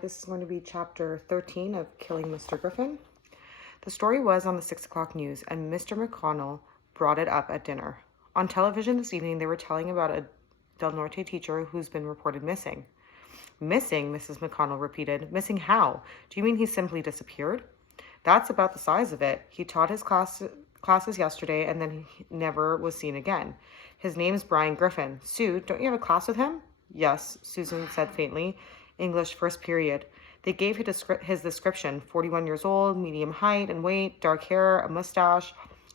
This is going to be chapter 13 of Killing Mr. Griffin. The story was on the 6 o'clock news, and Mr. McConnell brought it up at dinner. On television this evening, they were telling about a Del Norte teacher who's been reported missing. Missing, Mrs. McConnell repeated. Missing how? Do you mean he simply disappeared? That's about the size of it. He taught his classes yesterday, and then he never was seen again. His name's Brian Griffin. Sue, don't you have a class with him? Yes, Susan said faintly. English first period. They gave his description: 41 years old, medium height and weight, dark hair, a mustache.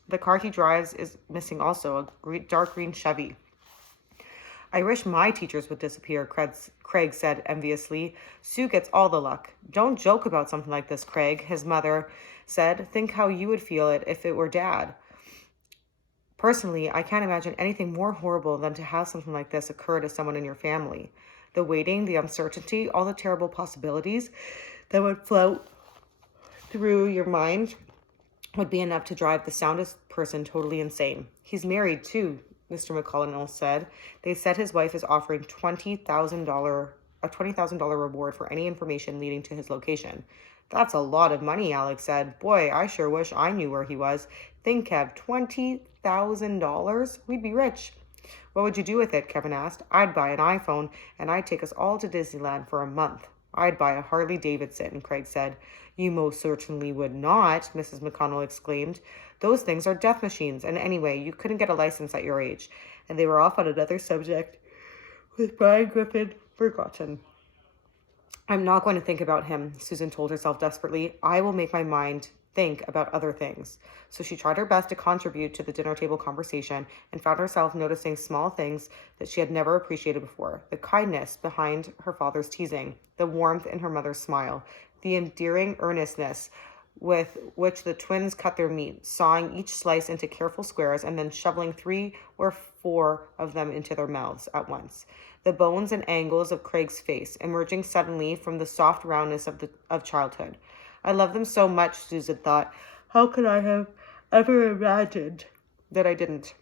The car he drives is missing also, a dark green Chevy. I wish my teachers would disappear, Craig said enviously. Sue gets all the luck. Don't joke about something like this, Craig, his mother said. Think how you would feel it if it were Dad. Personally, I can't imagine anything more horrible than to have something like this occur to someone in your family. The waiting, the uncertainty, all the terrible possibilities that would float through your mind would be enough to drive the soundest person totally insane. He's married too, Mr. McConnell said. They said his wife is offering a $20,000 reward for any information leading to his location. That's a lot of money, Alex said. Boy, I sure wish I knew where he was. Think, Kev, $20,000? We'd be rich. What would you do with it? Kevin asked. I'd buy an iPhone, and I'd take us all to Disneyland for a month. I'd buy a Harley Davidson, Craig said. You most certainly would not, Mrs. McConnell exclaimed. Those things are death machines, and anyway, you couldn't get a license at your age. And they were off on another subject, with Brian Griffin forgotten. I'm not going to think about him, Susan told herself desperately. I will make my mind think about other things. So she tried her best to contribute to the dinner table conversation and found herself noticing small things that she had never appreciated before. The kindness behind her father's teasing, the warmth in her mother's smile, the endearing earnestness with which the twins cut their meat, sawing each slice into careful squares and then shoveling 3 or 4 of them into their mouths at once. The bones and angles of Craig's face emerging suddenly from the soft roundness of childhood. I love them so much, Susan thought. How could I have ever imagined that I didn't?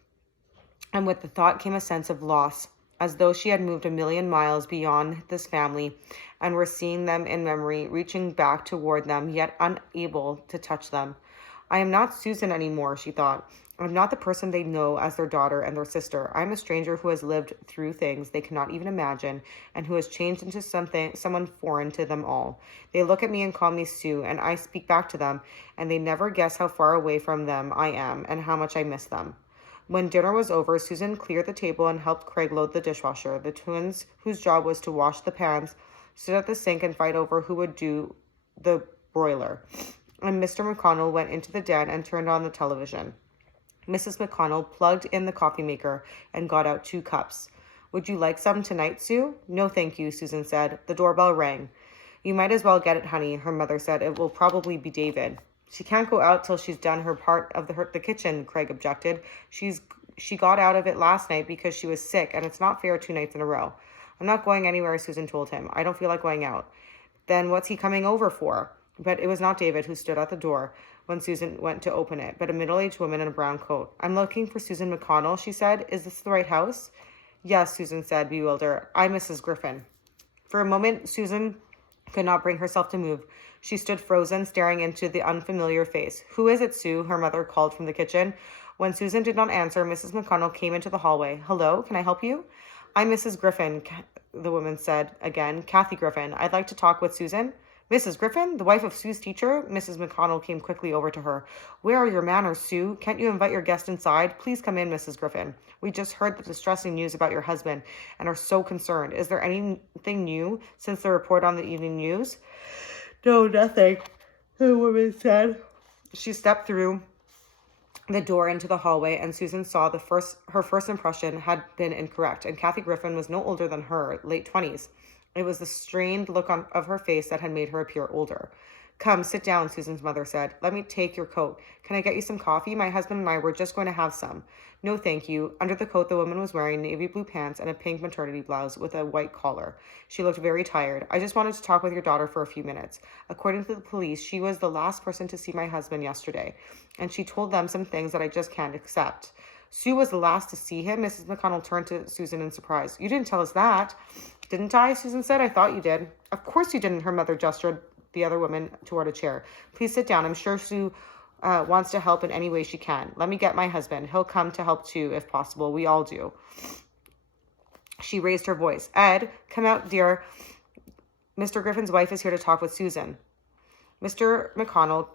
And with the thought came a sense of loss, as though she had moved a million miles beyond this family and were seeing them in memory, reaching back toward them, yet unable to touch them. I am not Susan anymore, she thought. I'm not the person they know as their daughter and their sister. I'm a stranger who has lived through things they cannot even imagine and who has changed into someone foreign to them all. They look at me and call me Sue, and I speak back to them, and they never guess how far away from them I am and how much I miss them. When dinner was over, Susan cleared the table and helped Craig load the dishwasher. The twins, whose job was to wash the pans, stood at the sink and fight over who would do the broiler. And Mr. McConnell went into the den and turned on the television. Mrs. McConnell plugged in the coffee maker and got out 2 cups. Would you like some tonight, Sue? No, thank you, Susan said. The doorbell rang. You might as well get it, honey, her mother said. It will probably be David. She can't go out till she's done her part of the kitchen, Craig objected. She got out of it last night because she was sick, and it's not fair 2 nights in a row. I'm not going anywhere, Susan told him. I don't feel like going out. Then what's he coming over for? But it was not David who stood at the door when Susan went to open it, but a middle-aged woman in a brown coat. I'm looking for Susan McConnell, she said. Is this the right house? Yes, Susan said, bewildered. I'm Mrs. Griffin. For a moment, Susan could not bring herself to move. She stood frozen, staring into the unfamiliar face. Who is it, Sue? Her mother called from the kitchen. When Susan did not answer, Mrs. McConnell came into the hallway. Hello, can I help you? I'm Mrs. Griffin, the woman said again. Kathy Griffin. I'd like to talk with Susan. Mrs. Griffin, the wife of Sue's teacher? Mrs. McConnell came quickly over to her. Where are your manners, Sue? Can't you invite your guest inside? Please come in, Mrs. Griffin. We just heard the distressing news about your husband and are so concerned. Is there anything new since the report on the evening news? No, nothing, the woman said. She stepped through the door into the hallway, and Susan saw her first impression had been incorrect, and Kathy Griffin was no older than her, late 20s. It was the strained look of her face that had made her appear older. Come, sit down, Susan's mother said. Let me take your coat. Can I get you some coffee? My husband and I were just going to have some. No, thank you. Under the coat, the woman was wearing navy blue pants and a pink maternity blouse with a white collar. She looked very tired. I just wanted to talk with your daughter for a few minutes. According to the police, she was the last person to see my husband yesterday, and she told them some things that I just can't accept. Sue was the last to see him. Mrs. McConnell turned to Susan in surprise. You didn't tell us that. Didn't I? Susan said. I thought you did. Of course you didn't, her mother gestured the other woman toward a chair. Please sit down. I'm sure Sue wants to help in any way she can. Let me get my husband. He'll come to help too, if possible. We all do. She raised her voice. Ed, come out, dear. Mr. Griffin's wife is here to talk with Susan. Mr. McConnell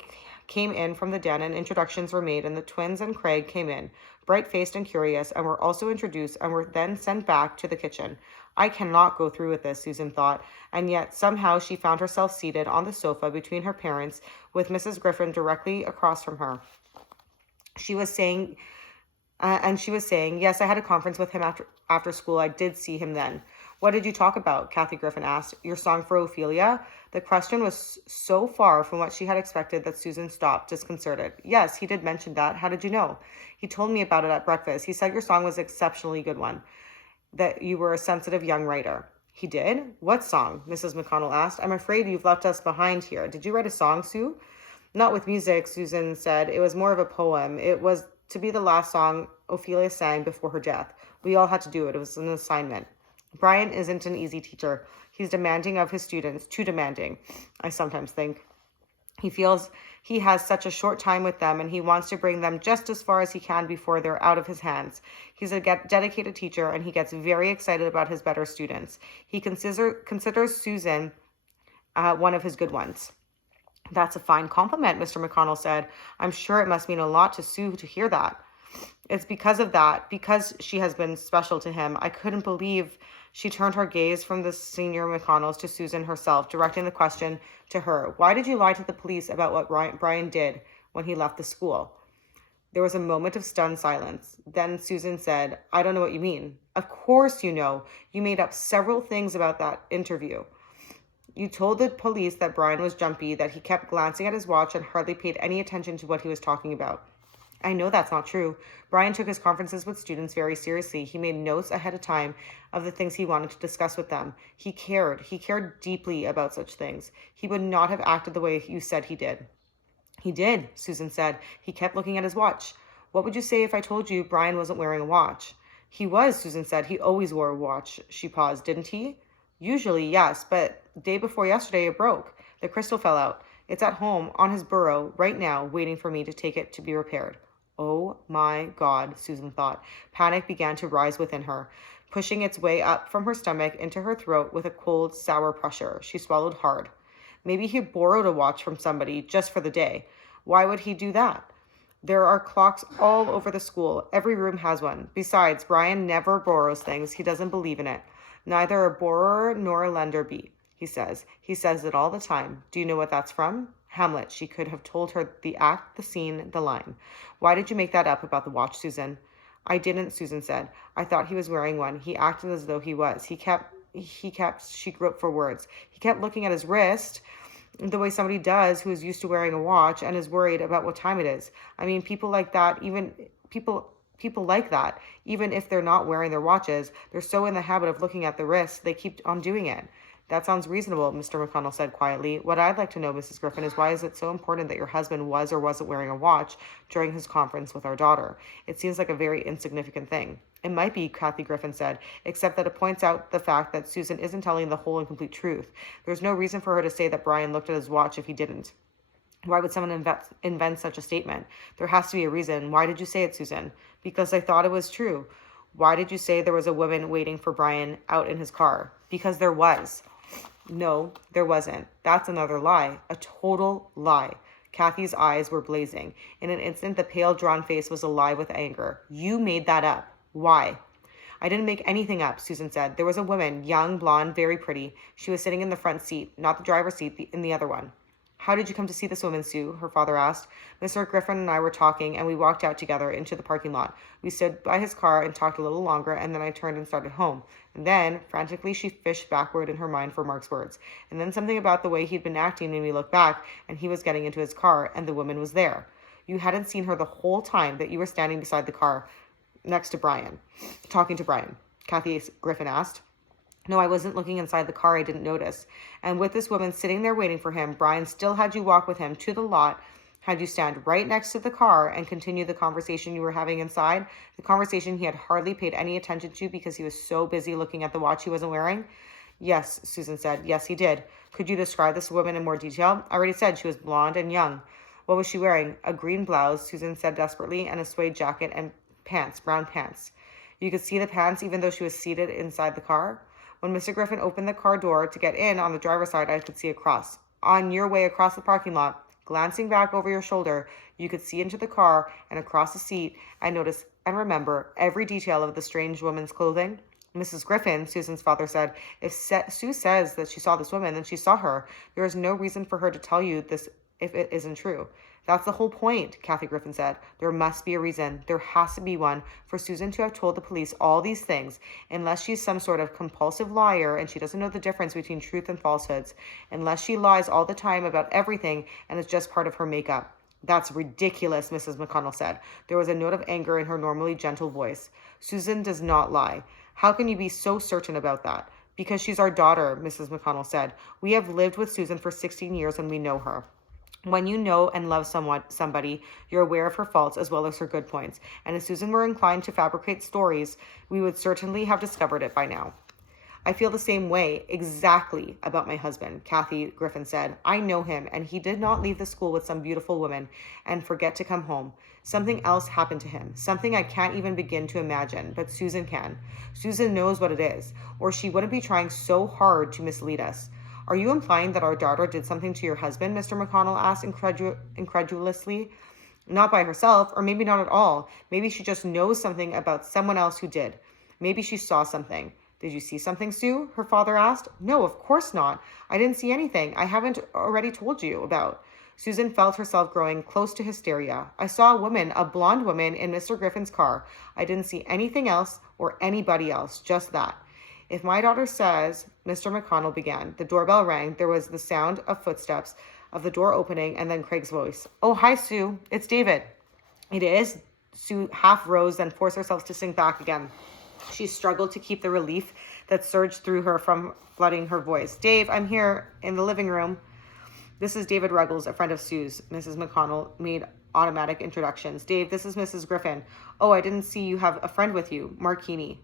came in from the den and introductions were made, and the twins and Craig came in, bright-faced and curious, and were also introduced and were then sent back to the kitchen. I cannot go through with this, Susan thought, and yet somehow she found herself seated on the sofa between her parents with Mrs. Griffin directly across from her. She was saying, yes, I had a conference with him after school. I did see him then. What did you talk about? Kathy Griffin asked. Your song for Ophelia? The question was so far from what she had expected that Susan stopped, disconcerted. Yes, he did mention that. How did you know? He told me about it at breakfast. He said your song was an exceptionally good one, that you were a sensitive young writer. He did? What song? Mrs. McConnell asked. I'm afraid you've left us behind here. Did you write a song, Sue? Not with music, Susan said. It was more of a poem. It was to be the last song Ophelia sang before her death. We all had to do it. It was an assignment. Brian isn't an easy teacher. He's demanding of his students, too demanding, I sometimes think. He feels he has such a short time with them, and he wants to bring them just as far as he can before they're out of his hands. He's a dedicated teacher, and he gets very excited about his better students. He considers Susan one of his good ones. That's a fine compliment, Mr. McConnell said. I'm sure it must mean a lot to Sue to hear that. It's because of that, because she has been special to him. I couldn't believe. She turned her gaze from the senior McConnells to Susan herself, directing the question to her. Why did you lie to the police about what Brian did when he left the school? There was a moment of stunned silence. Then Susan said, I don't know what you mean. Of course you know. You made up several things about that interview. You told the police that Brian was jumpy, that he kept glancing at his watch and hardly paid any attention to what he was talking about. I know that's not true. Brian took his conferences with students very seriously. He made notes ahead of time of the things he wanted to discuss with them. He cared. He cared deeply about such things. He would not have acted the way you said he did. He did, Susan said. He kept looking at his watch. What would you say if I told you Brian wasn't wearing a watch? He was, Susan said. He always wore a watch. She paused. Didn't he? Usually, yes, but the day before yesterday it broke. The crystal fell out. It's at home on his bureau right now, waiting for me to take it to be repaired. Oh my God, Susan thought. Panic began to rise within her, pushing its way up from her stomach into her throat with a cold, sour pressure. She swallowed hard. Maybe he borrowed a watch from somebody just for the day. Why would he do that? There are clocks all over the school. Every room has one. Besides, Brian never borrows things. He doesn't believe in it. Neither a borrower nor a lender be, he says. He says it all the time. Do you know what that's from? Hamlet. She could have told her the act, the scene, the line. Why did you make that up about the watch, Susan? I didn't, Susan said. I thought he was wearing one. He acted as though he was. She groped for words. He kept looking at his wrist the way somebody does who is used to wearing a watch and is worried about what time it is. I mean, people like that, even if they're not wearing their watches, they're so in the habit of looking at the wrist, they keep on doing it. That sounds reasonable, Mr. McConnell said quietly. What I'd like to know, Mrs. Griffin, is why is it so important that your husband was or wasn't wearing a watch during his conference with our daughter? It seems like a very insignificant thing. It might be, Kathy Griffin said, except that it points out the fact that Susan isn't telling the whole and complete truth. There's no reason for her to say that Brian looked at his watch if he didn't. Why would someone invent such a statement? There has to be a reason. Why did you say it, Susan? Because I thought it was true. Why did you say there was a woman waiting for Brian out in his car? Because there was. No, there wasn't. That's another lie. A total lie. Kathy's eyes were blazing. In an instant, the pale, drawn face was alive with anger. You made that up. Why? I didn't make anything up, Susan said. There was a woman, young, blonde, very pretty. She was sitting in the front seat, not the driver's seat, in the other one. How did you come to see this woman, Sue? Her father asked. Mr. Griffin and I were talking, and we walked out together into the parking lot. We stood by his car and talked a little longer, and then I turned and started home. And then, frantically, she fished backward in her mind for Mark's words. And then something about the way he'd been acting made me look back, and he was getting into his car, and the woman was there. You hadn't seen her the whole time that you were standing beside the car next to Brian, talking to Brian, Kathy Griffin asked. No, I wasn't looking inside the car. I didn't notice. And with this woman sitting there waiting for him, Brian still had you walk with him to the lot, had you stand right next to the car and continue the conversation you were having inside, the conversation he had hardly paid any attention to because he was so busy looking at the watch he wasn't wearing. Yes, Susan said. Yes, he did. Could you describe this woman in more detail? I already said she was blonde and young. What was she wearing? A green blouse, Susan said desperately, and a suede jacket and pants, brown pants. You could see the pants even though she was seated inside the car. When Mr. Griffin opened the car door to get in on the driver's side, I could see across. On your way across the parking lot, glancing back over your shoulder, you could see into the car and across the seat and notice and remember every detail of the strange woman's clothing. Mrs. Griffin, Susan's father said, if Sue says that she saw this woman, then she saw her. There is no reason for her to tell you this if it isn't true. That's the whole point, Kathy Griffin said. There must be a reason. There has to be one for Susan to have told the police all these things, unless she's some sort of compulsive liar and she doesn't know the difference between truth and falsehoods, unless she lies all the time about everything and it's just part of her makeup. That's ridiculous, Mrs. McConnell said. There was a note of anger in her normally gentle voice. Susan does not lie. How can you be so certain about that? Because she's our daughter, Mrs. McConnell said. We have lived with Susan for 16 years and we know her. When you know and love somebody, you're aware of her faults as well as her good points. And if Susan were inclined to fabricate stories, we would certainly have discovered it by now. I feel the same way exactly about my husband, Kathy Griffin said. I know him, and he did not leave the school with some beautiful woman and forget to come home. Something else happened to him, something I can't even begin to imagine, but Susan can. Susan knows what it is, or she wouldn't be trying so hard to mislead us. Are you implying that our daughter did something to your husband? Mr. McConnell asked incredulously. Not by herself, or maybe not at all. Maybe she just knows something about someone else who did. Maybe she saw something. Did you see something, Sue? Her father asked. No, of course not. I didn't see anything I haven't already told you about. Susan felt herself growing close to hysteria. I saw a woman, a blonde woman, in Mr. Griffin's car. I didn't see anything else or anybody else, just that. If my daughter says, Mr. McConnell began. The doorbell rang. There was the sound of footsteps, of the door opening, and then Craig's voice. Oh, hi, Sue. It's David. It is? Sue half rose, then forced herself to sink back again. She struggled to keep the relief that surged through her from flooding her voice. Dave, I'm here in the living room. This is David Ruggles, a friend of Sue's. Mrs. McConnell made automatic introductions. Dave, this is Mrs. Griffin. Oh, I didn't see you have a friend with you. Marquini,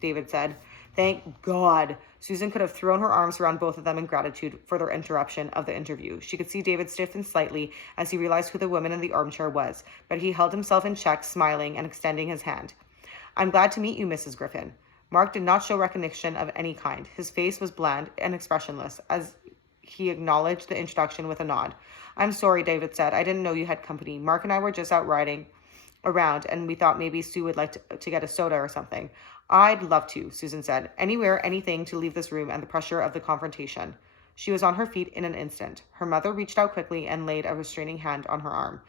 David said. Thank God. Susan could have thrown her arms around both of them in gratitude for their interruption of the interview. She could see David stiffen slightly as he realized who the woman in the armchair was, but he held himself in check, smiling and extending his hand. I'm glad to meet you, Mrs. Griffin. Mark did not show recognition of any kind. His face was bland and expressionless as he acknowledged the introduction with a nod. I'm sorry, David said. I didn't know you had company. Mark and I were just out riding around, and we thought maybe Sue would like to get a soda or something. I'd love to, Susan said. Anywhere, anything to leave this room and the pressure of the confrontation. She was on her feet in an instant. Her mother reached out quickly and laid a restraining hand on her arm.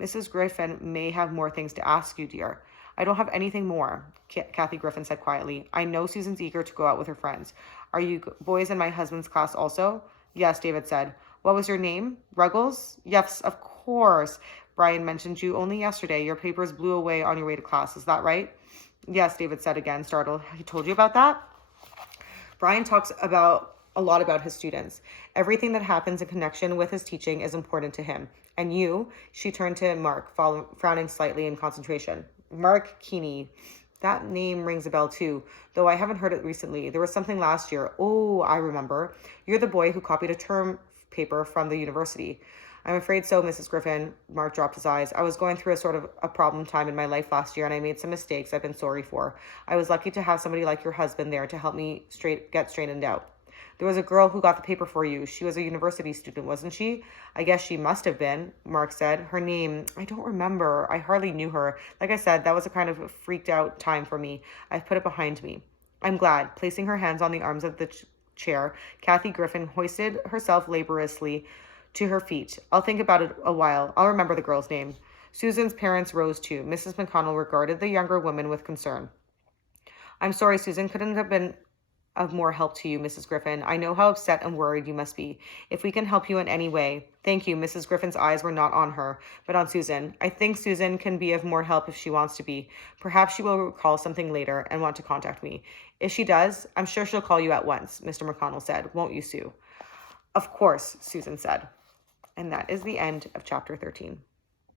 Mrs. Griffin may have more things to ask you, dear. I don't have anything more, Kathy Griffin said quietly. I know Susan's eager to go out with her friends. Are you boys in my husband's class also? Yes, David said. What was your name? Ruggles? Yes, of course. Brian mentioned you only yesterday. Your papers blew away on your way to class. Is that right? Yes, David said again, startled. He told you about that? Brian talks a lot about his students. Everything that happens in connection with his teaching is important to him. And you, she turned to Mark, frowning slightly in concentration. Mark Keeney. That name rings a bell too, though I haven't heard it recently. There was something last year. Oh, I remember. You're the boy who copied a term paper from the university. I'm afraid so, Mrs. Griffin. Mark dropped his eyes. I was going through a problem time in my life last year, and I made some mistakes I've been sorry for. I was lucky to have somebody like your husband there to help me get straightened out. There was a girl who got the paper for you. She was a university student, wasn't she? I guess she must have been, Mark said. Her name, I don't remember. I hardly knew her. Like I said, that was a kind of freaked out time for me. I've put it behind me. I'm glad. Placing her hands on the arms of the chair, Kathy Griffin hoisted herself laboriously to her feet. I'll think about it a while. I'll remember the girl's name. Susan's parents rose too. Mrs. McConnell regarded the younger woman with concern. I'm sorry, Susan. Couldn't have been of more help to you, Mrs. Griffin. I know how upset and worried you must be. If we can help you in any way. Thank you. Mrs. Griffin's eyes were not on her, but on Susan. I think Susan can be of more help if she wants to be. Perhaps she will recall something later and want to contact me. If she does, I'm sure she'll call you at once, Mr. McConnell said. Won't you, Sue? Of course, Susan said. And that is the end of chapter 13.